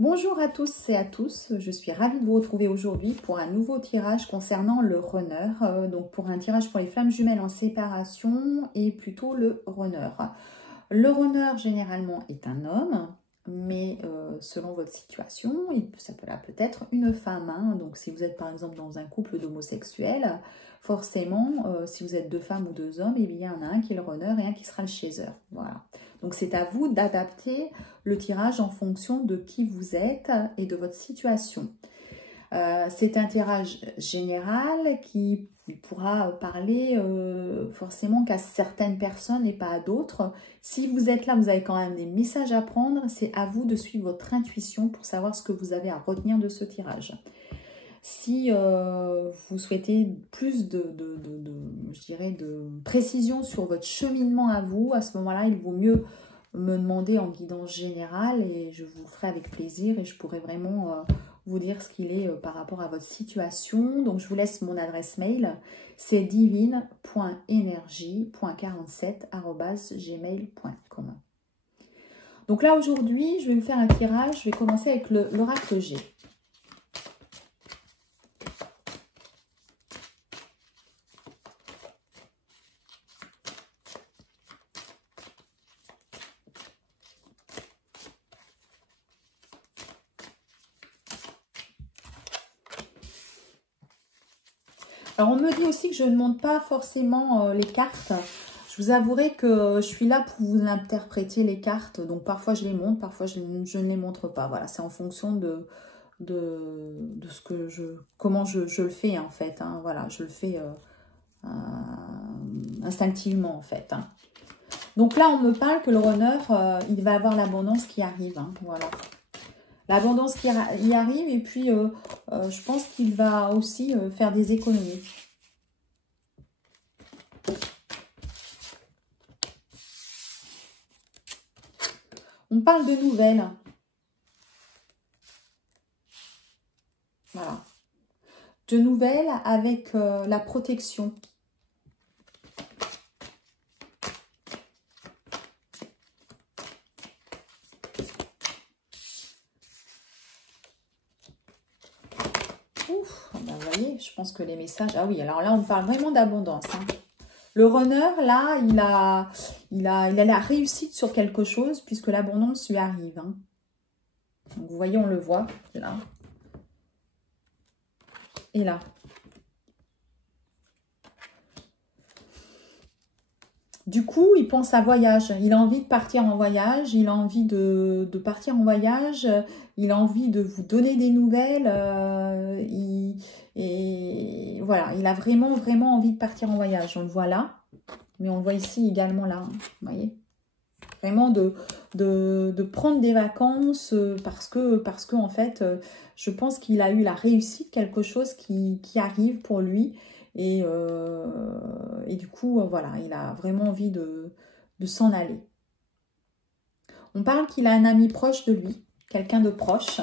Bonjour à tous et à tous, je suis ravie de vous retrouver aujourd'hui pour un nouveau tirage concernant le runner, donc pour un tirage pour les flammes jumelles en séparation et plutôt le runner. Le runner généralement est un homme, mais selon votre situation, ça peut être une femme. Hein. Donc si vous êtes par exemple dans un couple d'homosexuels, forcément, si vous êtes deux femmes ou deux hommes, il y en a un qui est le runner et un qui sera le chaser. Voilà. Donc c'est à vous d'adapter le tirage en fonction de qui vous êtes et de votre situation. C'est un tirage général qui pourra parler forcément qu'à certaines personnes et pas à d'autres. Si vous êtes là, vous avez quand même des messages à prendre. C'est à vous de suivre votre intuition pour savoir ce que vous avez à retenir de ce tirage. Si vous souhaitez plus je dirais de précision sur votre cheminement à vous, à ce moment-là, il vaut mieux me demander en guidance générale et je vous le ferai avec plaisir et je pourrai vraiment vous dire ce qu'il est par rapport à votre situation. Donc, je vous laisse mon adresse mail, c'est divine.energie.47@gmail.com. Donc là, aujourd'hui, je vais vous faire un tirage. Je vais commencer avec l'oracle G. Alors, on me dit aussi que je ne montre pas forcément les cartes. Je vous avouerai que je suis là pour vous interpréter les cartes. Donc, parfois, je les montre, parfois, je ne les montre pas. Voilà, c'est en fonction de ce que comment je le fais, en fait. Hein. Voilà, je le fais instinctivement, en fait. Hein. Donc là, on me parle que le runner, il va avoir l'abondance qui arrive. Hein. Voilà. L'abondance qui y arrive et puis je pense qu'il va aussi faire des économies. On parle de nouvelles. Voilà. De nouvelles avec la protection. Ouf, ben vous voyez, je pense que les messages... Ah oui, alors là, on parle vraiment d'abondance. Hein. Le runner, là, il a la réussite sur quelque chose puisque l'abondance lui arrive. Hein. Donc, vous voyez, on le voit, là. Et là. Du coup, il pense à voyage. Il a envie de partir en voyage. Il a envie de partir en voyage. Il a envie de vous donner des nouvelles. Et voilà, il a vraiment, vraiment envie de partir en voyage. On le voit là. Mais on le voit ici également là. Hein, vous voyez? Vraiment de prendre des vacances parce que en fait, je pense qu'il a eu la réussite, quelque chose qui arrive pour lui. Et du coup, voilà, il a vraiment envie de s'en aller. On parle qu'il a un ami proche de lui, quelqu'un de proche.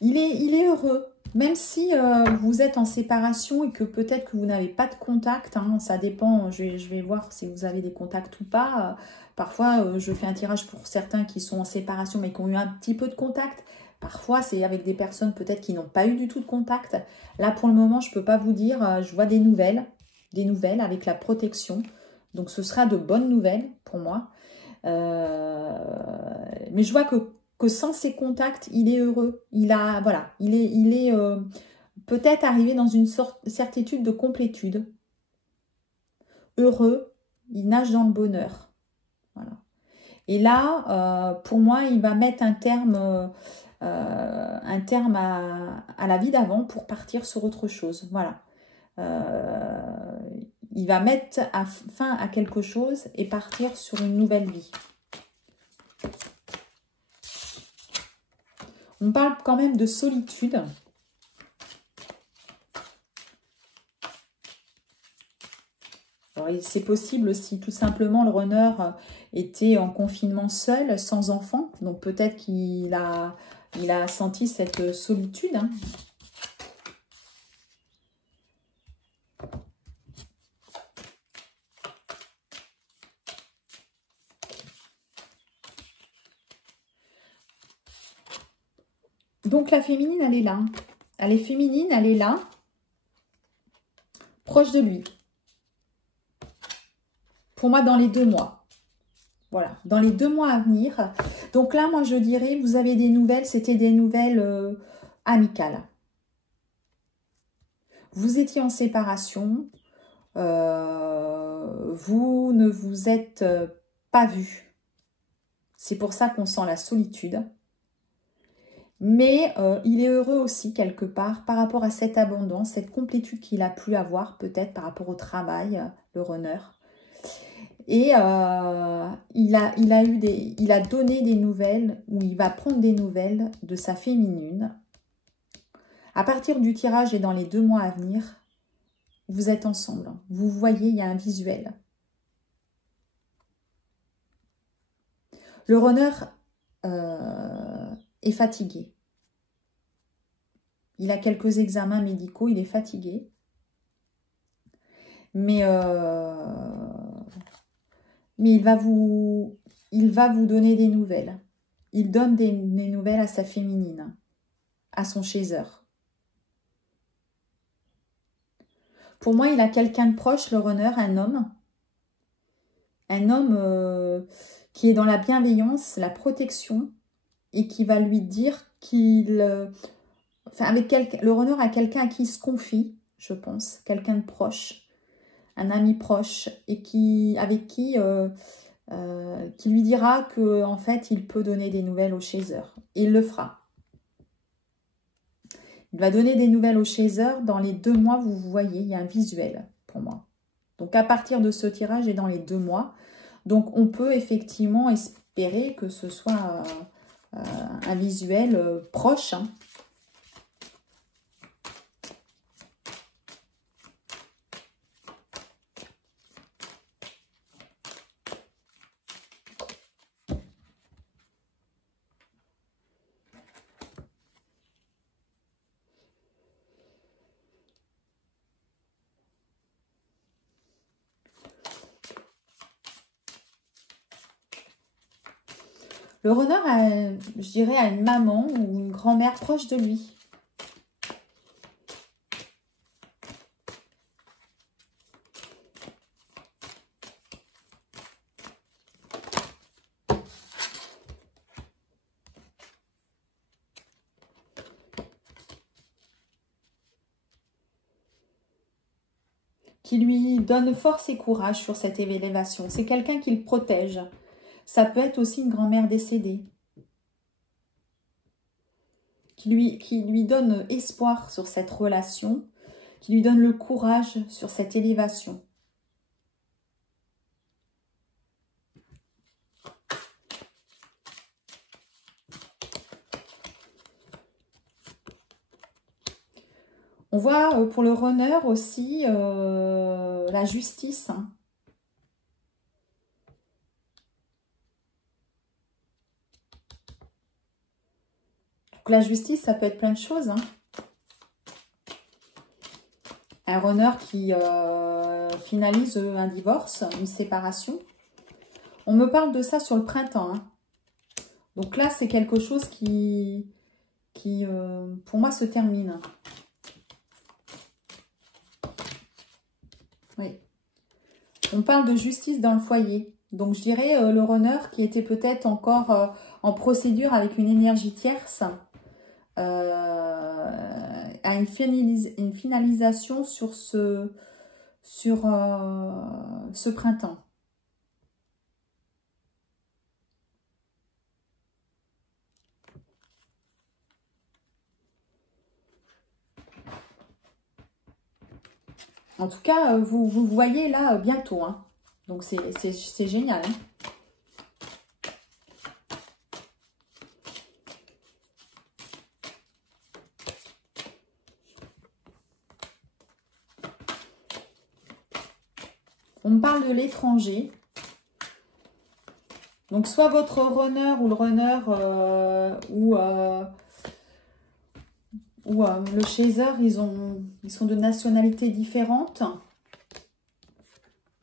Il est heureux. Même si vous êtes en séparation et que peut-être que vous n'avez pas de contact, hein, ça dépend, je vais voir si vous avez des contacts ou pas. Parfois, je fais un tirage pour certains qui sont en séparation mais qui ont eu un petit peu de contact. Parfois, c'est avec des personnes peut-être qui n'ont pas eu du tout de contact. Là, pour le moment, je ne peux pas vous dire, je vois des nouvelles avec la protection. Donc, ce sera de bonnes nouvelles pour moi. Mais je vois que sans ses contacts, il est heureux. Il est peut-être arrivé dans une certitude de complétude. Heureux, il nage dans le bonheur. Voilà. Et là, pour moi, il va mettre un terme à la vie d'avant pour partir sur autre chose. Voilà. Il va mettre fin à quelque chose et partir sur une nouvelle vie. On parle quand même de solitude. C'est possible si tout simplement le runner était en confinement seul, sans enfant. Donc peut-être qu'il a senti cette solitude. Hein. Donc la féminine, elle est là. Elle est féminine, elle est là. Proche de lui. Pour moi, dans les 2 mois. Voilà, dans les 2 mois à venir. Donc là, moi, je dirais, vous avez des nouvelles, c'était des nouvelles amicales. Vous étiez en séparation. Vous ne vous êtes pas vus. C'est pour ça qu'on sent la solitude. Mais il est heureux aussi quelque part par rapport à cette abondance, cette complétude qu'il a pu avoir peut-être par rapport au travail, le runner. Et il a donné des nouvelles, ou il va prendre des nouvelles de sa féminine. À partir du tirage et dans les 2 mois à venir, vous êtes ensemble. Vous voyez, il y a un visuel. Le runner est fatigué. Il a quelques examens médicaux, il est fatigué. Mais il va vous donner des nouvelles. Il donne des nouvelles à sa féminine, à son chaser. Pour moi, il a quelqu'un de proche, le runner, un homme. Un homme qui est dans la bienveillance, la protection, et qui va lui dire qu'il... le runner a quelqu'un à qui il se confie, je pense, quelqu'un de proche, un ami proche, et qui lui dira que en fait, il peut donner des nouvelles au chaser. Et il le fera. Il va donner des nouvelles au chaser. Dans les 2 mois, vous voyez, il y a un visuel pour moi. Donc, à partir de ce tirage et dans les 2 mois, donc on peut effectivement espérer que ce soit un visuel proche. Hein. Le runner, je dirais, a une maman ou une grand-mère proche de lui. Qui lui donne force et courage sur cette élévation. C'est quelqu'un qui le protège. Ça peut être aussi une grand-mère décédée. Qui lui donne espoir sur cette relation. Qui lui donne le courage sur cette élévation. On voit pour le runner aussi la justice. Hein. Donc, la justice, ça peut être plein de choses. Hein. Un runner qui finalise un divorce, une séparation. On me parle de ça sur le printemps. Hein. Donc là, c'est quelque chose qui pour moi, se termine. Oui. On parle de justice dans le foyer. Donc, je dirais le runner qui était peut-être encore en procédure avec une énergie tierce a une finalisation sur ce printemps. En tout cas, vous voyez là bientôt. Hein. Donc, c'est génial. Hein. On me parle de l'étranger. Donc, soit votre runner ou le runner ou le chaser, ils sont de nationalités différentes.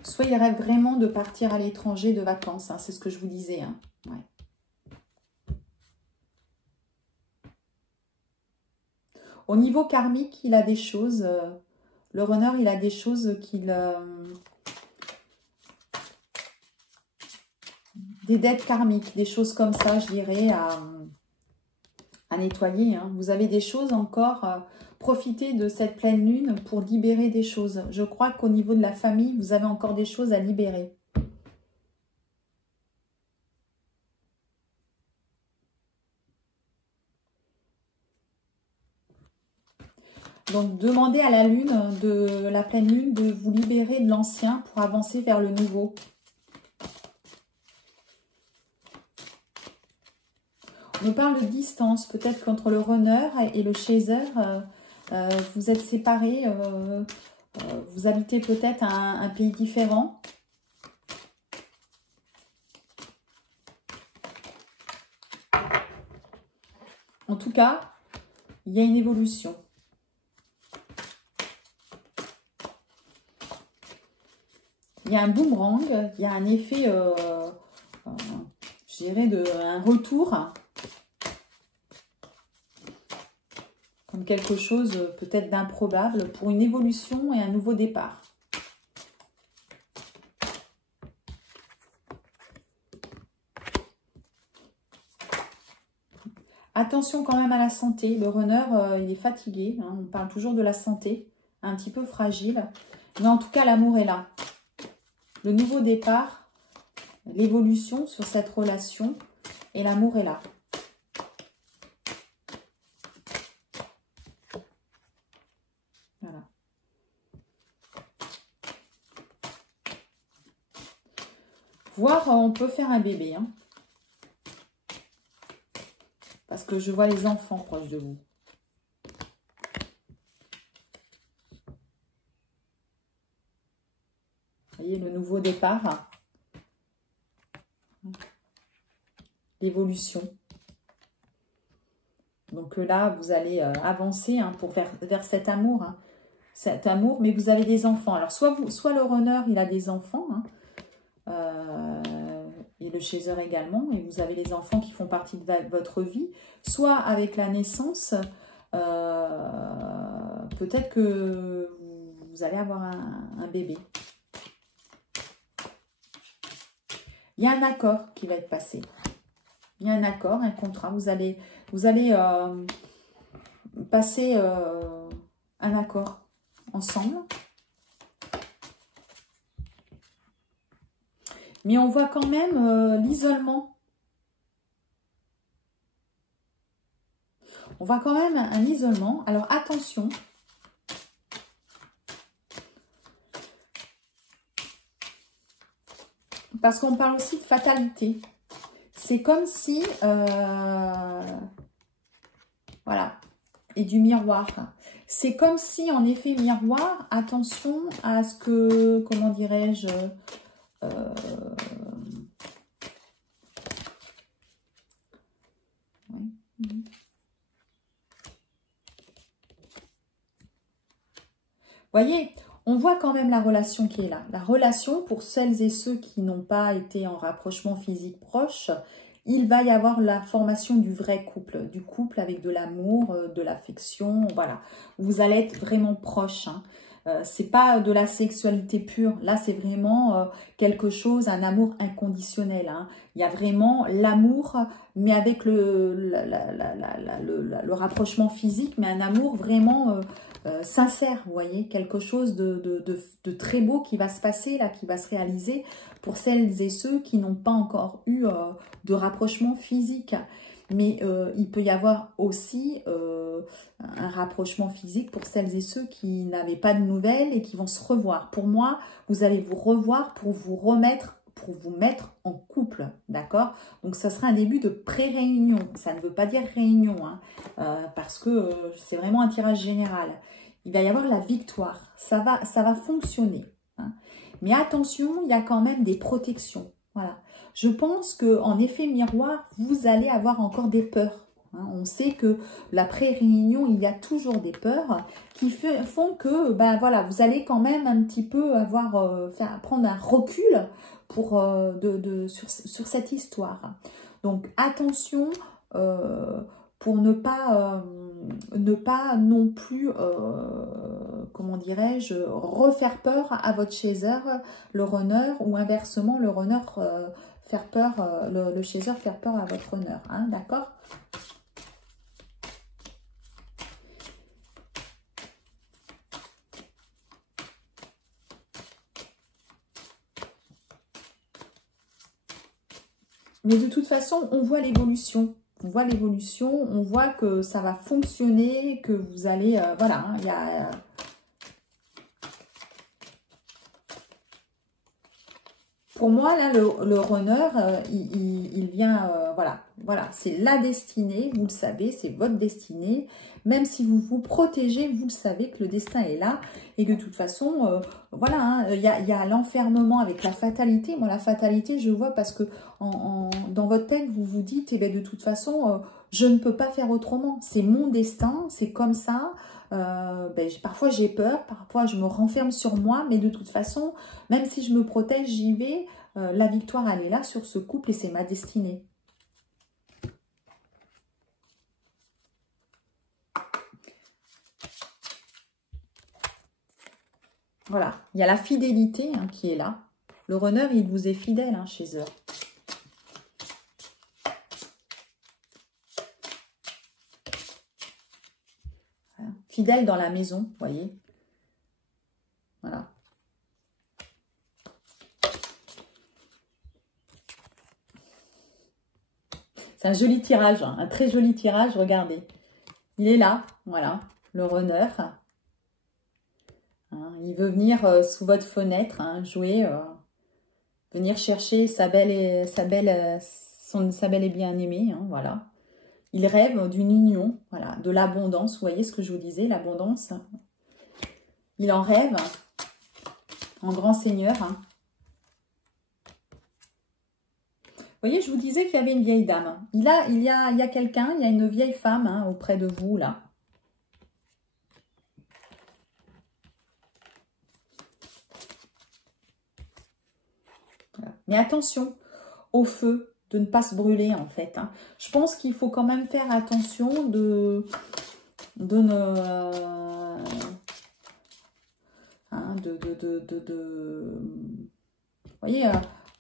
Soit ils rêvent vraiment de partir à l'étranger de vacances. Hein, c'est ce que je vous disais. Hein. Ouais. Au niveau karmique, il a des choses, le runner, il a des choses des dettes karmiques, des choses comme ça, je dirais, à nettoyer. Hein. Vous avez des choses encore, profitez de cette pleine lune pour libérer des choses. Je crois qu'au niveau de la famille, vous avez encore des choses à libérer. Donc, demandez à la lune, de la pleine lune, de vous libérer de l'ancien pour avancer vers le nouveau. On me parle de distance, peut-être qu'entre le runner et le chaser, vous êtes séparés, vous habitez peut-être un pays différent. En tout cas, il y a une évolution. Il y a un boomerang, il y a un effet, je dirais, un retour. Comme quelque chose peut-être d'improbable pour une évolution et un nouveau départ. Attention quand même à la santé. Le runner, il est fatigué. Hein, on parle toujours de la santé, un petit peu fragile. Mais en tout cas, l'amour est là. Le nouveau départ, l'évolution sur cette relation et l'amour est là. Voilà. Voir, on peut faire un bébé. Hein. Parce que je vois les enfants proches de vous. Vous voyez, le nouveau départ. L'évolution. Donc là, vous allez avancer hein, pour vers cet amour. Hein. Cet amour, mais vous avez des enfants. Alors, soit le runner, il a des enfants. Hein, et le chaser également. Et vous avez les enfants qui font partie de votre vie. Soit avec la naissance, peut-être que vous allez avoir un bébé. Il y a un accord qui va être passé. Il y a un accord, un contrat. Vous allez passer un accord ensemble. Mais on voit quand même l'isolement. On voit quand même un isolement. Alors attention. Parce qu'on parle aussi de fatalité. C'est comme si... voilà. Et du miroir. C'est comme si, en effet, miroir, attention à ce que... Comment dirais-je voyez, on voit quand même la relation qui est là. La relation, pour celles et ceux qui n'ont pas été en rapprochement physique proche, il va y avoir la formation du vrai couple, du couple avec de l'amour, de l'affection, voilà. Vous allez être vraiment proches, hein. C'est pas de la sexualité pure, là c'est vraiment quelque chose, un amour inconditionnel. Hein. Il y a vraiment l'amour, mais avec le rapprochement physique, mais un amour vraiment sincère, vous voyez, quelque chose de très beau qui va se passer, là, qui va se réaliser pour celles et ceux qui n'ont pas encore eu de rapprochement physique. Mais il peut y avoir aussi un rapprochement physique pour celles et ceux qui n'avaient pas de nouvelles et qui vont se revoir. Pour moi, vous allez vous revoir pour vous remettre, pour vous mettre en couple, d'accord? Donc, ça sera un début de pré-réunion. Ça ne veut pas dire réunion, hein, parce que c'est vraiment un tirage général. Il va y avoir la victoire. Ça va fonctionner. Hein. Mais attention, il y a quand même des protections. Voilà. Je pense qu'en effet miroir, vous allez avoir encore des peurs. Hein. On sait que la pré-réunion, il y a toujours des peurs qui font que ben voilà, vous allez quand même un petit peu prendre un recul pour, sur cette histoire. Donc attention pour ne pas ne pas non plus, comment dirais-je, refaire peur à votre chaser, le runner, ou inversement, le runner faire peur, le chaser faire peur à votre runner, hein, d'accord? Mais de toute façon, on voit l'évolution. On voit l'évolution, on voit que ça va fonctionner, que vous allez... voilà, hein, il y a... Pour moi, là, le runner, il vient... voilà, c'est la destinée, vous le savez, c'est votre destinée. Même si vous vous protégez, vous le savez que le destin est là. Et que de toute façon, voilà, hein, il y a l'enfermement avec la fatalité. Moi, la fatalité, je vois parce que dans votre tête, vous vous dites, eh bien, de toute façon, je ne peux pas faire autrement. C'est mon destin, c'est comme ça. Parfois, j'ai peur, parfois, je me renferme sur moi. Mais de toute façon, même si je me protège, j'y vais. La victoire, elle est là sur ce couple et c'est ma destinée. Voilà, il y a la fidélité hein, qui est là. Le runner, il vous est fidèle hein, chez eux. Voilà. Fidèle dans la maison, vous voyez. Voilà. C'est un joli tirage, hein, un très joli tirage, regardez. Il est là, voilà, le runner. Hein, il veut venir sous votre fenêtre, hein, jouer, venir chercher sa belle et bien-aimée, hein, voilà. Il rêve d'une union, voilà, de l'abondance. Vous voyez ce que je vous disais, l'abondance. Il en rêve, en grand seigneur. Hein. Vous voyez, je vous disais qu'il y avait une vieille dame. Il y a quelqu'un, il y a une vieille femme hein, auprès de vous, là. Voilà. Mais attention au feu, de ne pas se brûler, en fait. Hein. Je pense qu'il faut quand même faire attention de ne... vous voyez,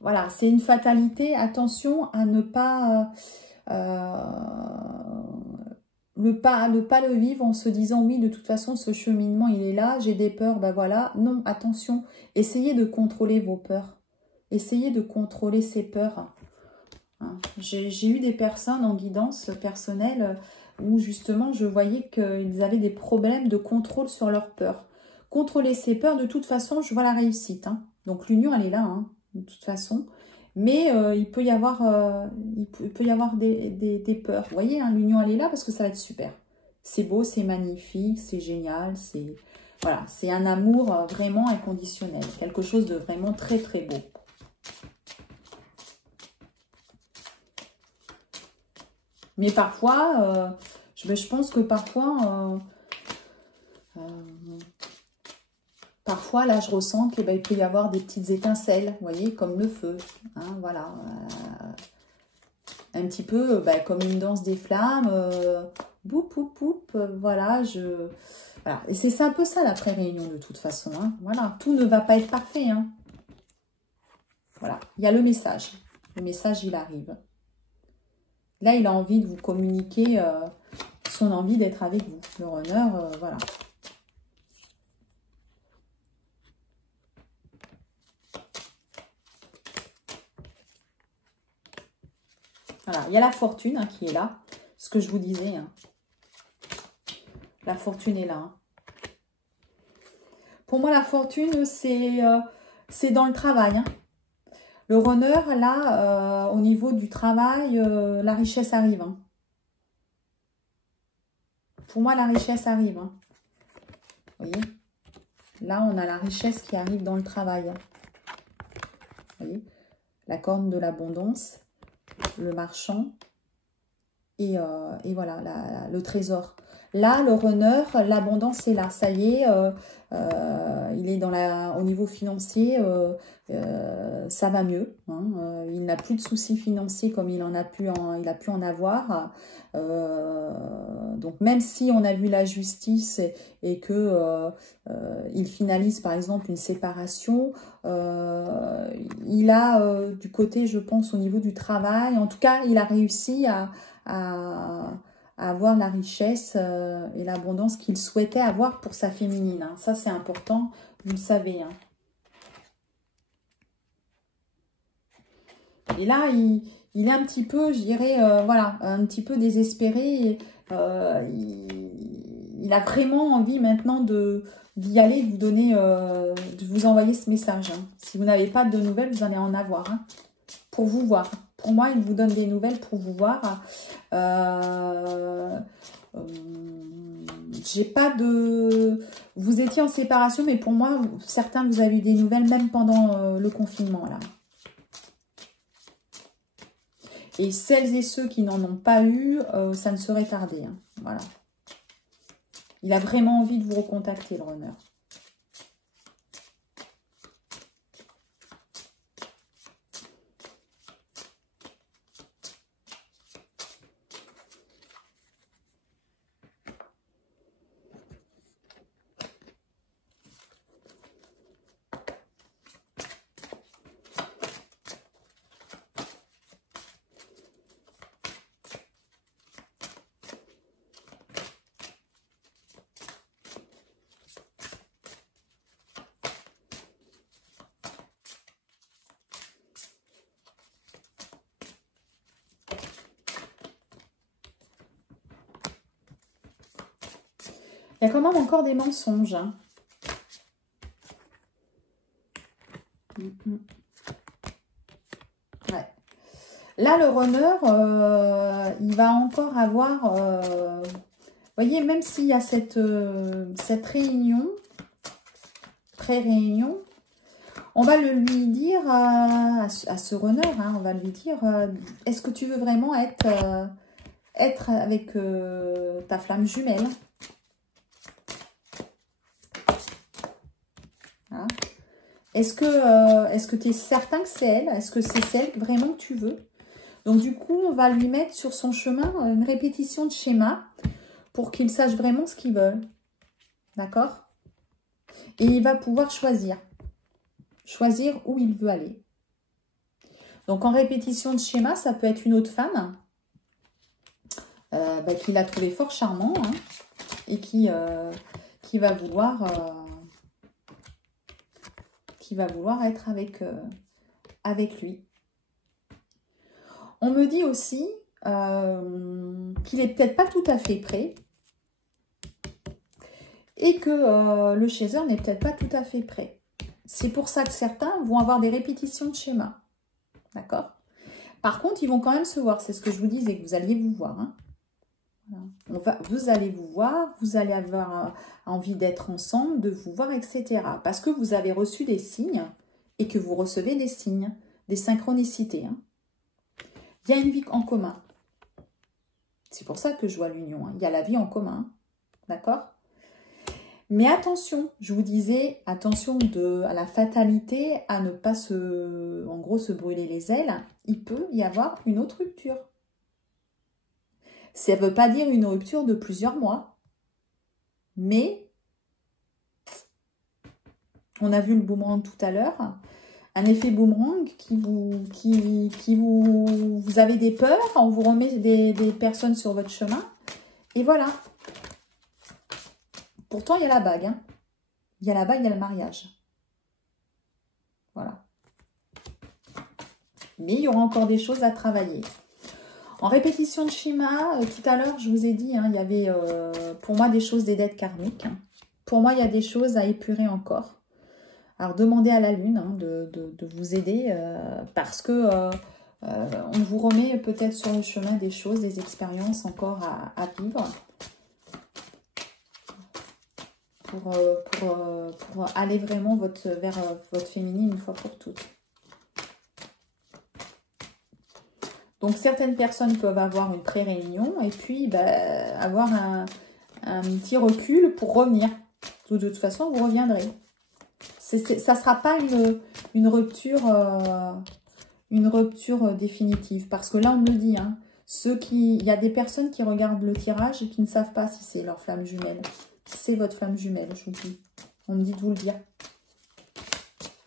voilà, c'est une fatalité. Attention à ne pas... le vivre en se disant oui de toute façon ce cheminement il est là, j'ai des peurs, ben voilà, non, attention, essayez de contrôler vos peurs, essayez de contrôler ces peurs. Hein. J'ai eu des personnes en guidance personnelle où justement je voyais qu'ils avaient des problèmes de contrôle sur leurs peurs. Contrôler ces peurs, de toute façon je vois la réussite, hein. Donc l'union elle est là, hein, de toute façon. Mais il peut y avoir, des peurs. Vous voyez, hein, l'union, elle est là parce que ça va être super. C'est beau, c'est magnifique, c'est génial. Voilà, c'est un amour vraiment inconditionnel. Quelque chose de vraiment très, très beau. Mais parfois, je pense que parfois... Parfois, là, je ressens qu'il peut y avoir des petites étincelles, vous voyez, comme le feu. Hein, voilà. Un petit peu comme une danse des flammes. Boum, boum, boum. Voilà, voilà. Et c'est un peu ça, la pré-réunion, de toute façon. Hein, voilà, tout ne va pas être parfait. Hein. Voilà, il y a le message. Le message, il arrive. Là, il a envie de vous communiquer son envie d'être avec vous. Le runner, voilà. Voilà, il y a la fortune hein, qui est là. Ce que je vous disais. Hein. La fortune est là. Hein. Pour moi, la fortune, c'est dans le travail. Hein. Le runner, là, au niveau du travail, la richesse arrive. Hein. Pour moi, la richesse arrive. Hein. Vous voyez? Là, on a la richesse qui arrive dans le travail. Hein. Vous voyez? La corne de l'abondance. Le marchand et voilà, le trésor. Là, le runner, l'abondance est là. Ça y est, il est au niveau financier, ça va mieux. Hein, il n'a plus de soucis financiers comme il a pu en avoir. Donc, même si on a vu la justice et que il finalise, par exemple, une séparation, il a du côté, je pense, au niveau du travail, en tout cas, il a réussi à avoir la richesse et l'abondance qu'il souhaitait avoir pour sa féminine. Hein. Ça, c'est important, vous le savez. Hein. Et là, il est un petit peu, je dirais, voilà, un petit peu désespéré. Et, il a vraiment envie maintenant d'y aller, de vous donner, de vous envoyer ce message. Hein. Si vous n'avez pas de nouvelles, vous allez en avoir. Hein, pour vous voir. Pour moi, il vous donne des nouvelles pour vous voir. J'ai pas de... Vous étiez en séparation, mais pour moi, certains, vous avez eu des nouvelles même pendant le confinement, là. Et celles et ceux qui n'en ont pas eu, ça ne serait tardé. Hein. Voilà. Il a vraiment envie de vous recontacter, le runner. Il y a quand même encore des mensonges. Hein. Ouais. Là, le runner, il va encore avoir... vous voyez, même s'il y a cette réunion, pré-réunion, on va le lui dire à ce runner, hein, on va lui dire, est-ce que tu veux vraiment être avec ta flamme jumelle? Hein. Est-ce que tu es certain que c'est elle? Est-ce que c'est celle vraiment que tu veux? Donc, du coup, on va lui mettre sur son chemin une répétition de schéma pour qu'il sache vraiment ce qu'il veut. D'accord? Et il va pouvoir choisir. Choisir où il veut aller. Donc, en répétition de schéma, ça peut être une autre femme qu'il a trouvé fort charmant hein, et qui va vouloir... être avec lui. On me dit aussi qu'il n'est peut-être pas tout à fait prêt et que le chaser n'est peut-être pas tout à fait prêt. C'est pour ça que certains vont avoir des répétitions de schéma. D'accord? Par contre, ils vont quand même se voir. C'est ce que je vous disais, que vous alliez vous voir. Hein. Voilà. Vous allez vous voir, vous allez avoir envie d'être ensemble, de vous voir, etc. Parce que vous avez reçu des signes et que vous recevez des signes, des synchronicités. Hein. Il y a une vie en commun. C'est pour ça que je vois l'union. Hein. Il y a la vie en commun. D'accord? Mais attention, je vous disais, attention à la fatalité, à ne pas en gros, se brûler les ailes. Il peut y avoir une autre rupture. Ça ne veut pas dire une rupture de plusieurs mois. Mais, on a vu le boomerang tout à l'heure, un effet boomerang vous avez des peurs, on vous remet des personnes sur votre chemin. Et voilà. Pourtant, il y a la bague. Hein. Il y a la bague, il y a le mariage. Voilà. Mais il y aura encore des choses à travailler. En répétition de schéma, tout à l'heure, je vous ai dit, hein, il y avait pour moi des choses des dettes karmiques. Hein. Pour moi, il y a des choses à épurer encore. Alors, demandez à la Lune hein, de vous aider parce que on vous remet peut-être sur le chemin des choses, des expériences encore à vivre. Pour aller vraiment vers votre féminine une fois pour toutes. Donc, certaines personnes peuvent avoir une pré-réunion et puis avoir un petit recul pour revenir. De toute façon, vous reviendrez. Ça ne sera pas une rupture définitive. Parce que là, on me le dit, hein, il y a des personnes qui regardent le tirage et qui ne savent pas si c'est leur flamme jumelle. C'est votre flamme jumelle, je vous dis. On me dit de vous le dire.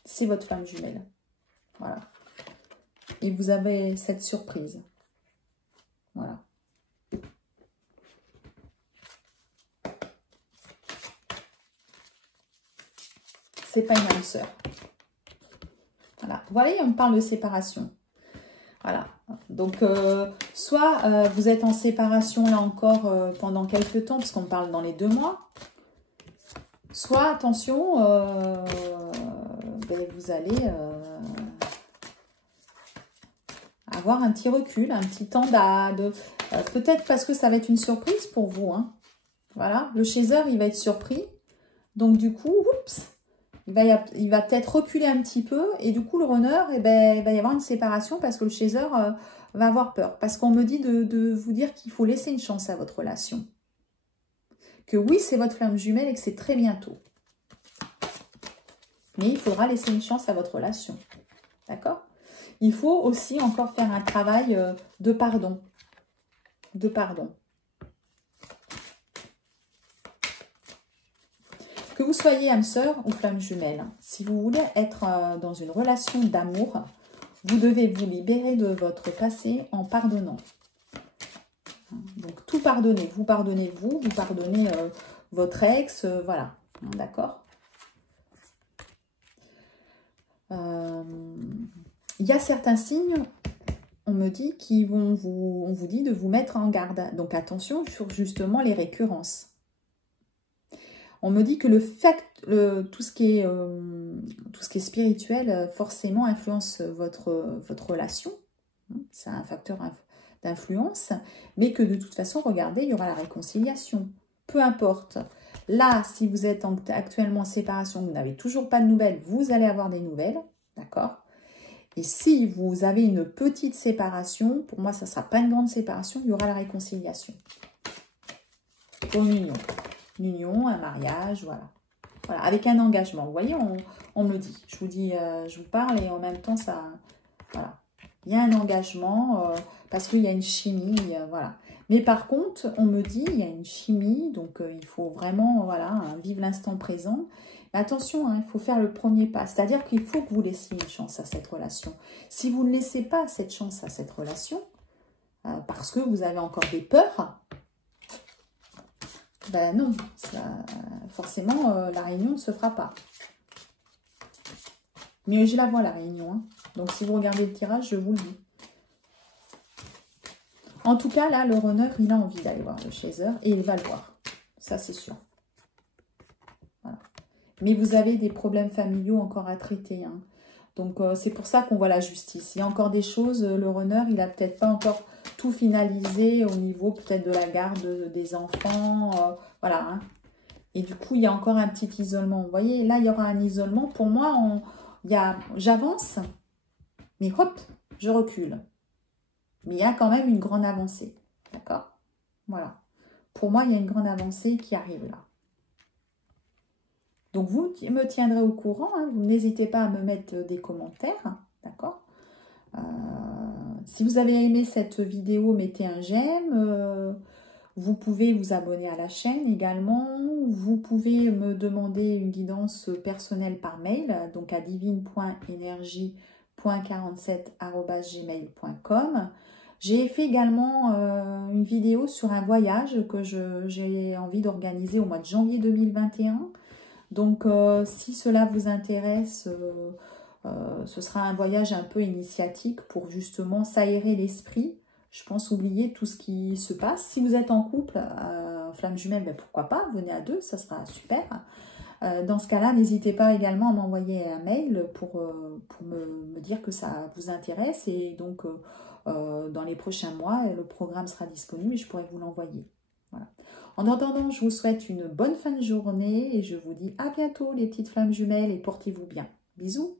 C'est votre flamme jumelle. Voilà. Et vous avez cette surprise. Voilà. C'est pas une âme sœur. Voilà. Vous voyez, on me parle de séparation. Voilà. Donc, soit vous êtes en séparation, là encore, pendant quelques temps, parce qu'on parle dans les 2 mois. Soit, attention, vous allez avoir un petit recul, un petit temps peut-être parce que ça va être une surprise pour vous. Hein. Voilà. Le chaser, il va être surpris. Donc, du coup, oups, il va peut-être reculer un petit peu et du coup le runner, il va y avoir une séparation parce que le chaser va avoir peur. Parce qu'on me dit de vous dire qu'il faut laisser une chance à votre relation. Que oui, c'est votre flamme jumelle et que c'est très bientôt. Mais il faudra laisser une chance à votre relation. D'accord? Il faut aussi encore faire un travail de pardon. De pardon. Que vous soyez âme sœur ou flamme jumelle, si vous voulez être dans une relation d'amour, vous devez vous libérer de votre passé en pardonnant. Donc, tout pardonner. Vous pardonnez vous pardonnez votre ex, voilà. D'accord? Il y a certains signes, on me dit, on vous dit de vous mettre en garde. Donc, attention sur justement les récurrences. On me dit que tout ce qui est spirituel, forcément, influence votre relation. C'est un facteur d'influence. Mais que de toute façon, regardez, il y aura la réconciliation. Peu importe. Là, si vous êtes actuellement en séparation, vous n'avez toujours pas de nouvelles, vous allez avoir des nouvelles. D'accord? Et si vous avez une petite séparation, pour moi, ça ne sera pas une grande séparation, il y aura la réconciliation. Pour une union. Une union, un mariage, voilà. Voilà, avec un engagement. Vous voyez, on me dit. Je vous dis, je vous parle et en même temps, ça... Voilà. Il y a un engagement parce qu'il y a une chimie, voilà. Mais par contre, on me dit, il y a une chimie, donc il faut vraiment, voilà, vivre l'instant présent. Mais attention, hein, il faut faire le premier pas. C'est-à-dire qu'il faut que vous laissiez une chance à cette relation. Si vous ne laissez pas cette chance à cette relation, parce que vous avez encore des peurs... Ben non, forcément, la réunion ne se fera pas. Mais je la vois, la réunion. Hein. Donc, si vous regardez le tirage, je vous le dis. En tout cas, là, le runner, il a envie d'aller voir le chaser et il va le voir. Ça, c'est sûr. Voilà. Mais vous avez des problèmes familiaux encore à traiter. Hein. Donc, c'est pour ça qu'on voit la justice. Il y a encore des choses, le runner, il n'a peut-être pas encore... tout finalisé au niveau peut-être de la garde des enfants, voilà. Hein. Et du coup, il y a encore un petit isolement. Vous voyez, là, il y aura un isolement. Pour moi, j'avance, mais hop, je recule. Mais il y a quand même une grande avancée, d'accord? Voilà. Pour moi, il y a une grande avancée qui arrive là. Donc, vous me tiendrez au courant. Hein. Vous n'hésitez pas à me mettre des commentaires, d'accord? Si vous avez aimé cette vidéo, mettez un j'aime. Vous pouvez vous abonner à la chaîne également. Vous pouvez me demander une guidance personnelle par mail, donc à divine.energie.47@gmail.com. J'ai fait également une vidéo sur un voyage que j'ai envie d'organiser au mois de janvier 2021. Donc, si cela vous intéresse... ce sera un voyage un peu initiatique pour justement s'aérer l'esprit. Je pense oublier tout ce qui se passe. Si vous êtes en couple, flamme jumelle, ben pourquoi pas, venez à 2, ça sera super. Dans ce cas-là, n'hésitez pas également à m'envoyer un mail pour me dire que ça vous intéresse. Et donc, dans les prochains mois, le programme sera disponible et je pourrai vous l'envoyer. Voilà. En attendant, je vous souhaite une bonne fin de journée et je vous dis à bientôt les petites flammes jumelles et portez-vous bien. Bisous!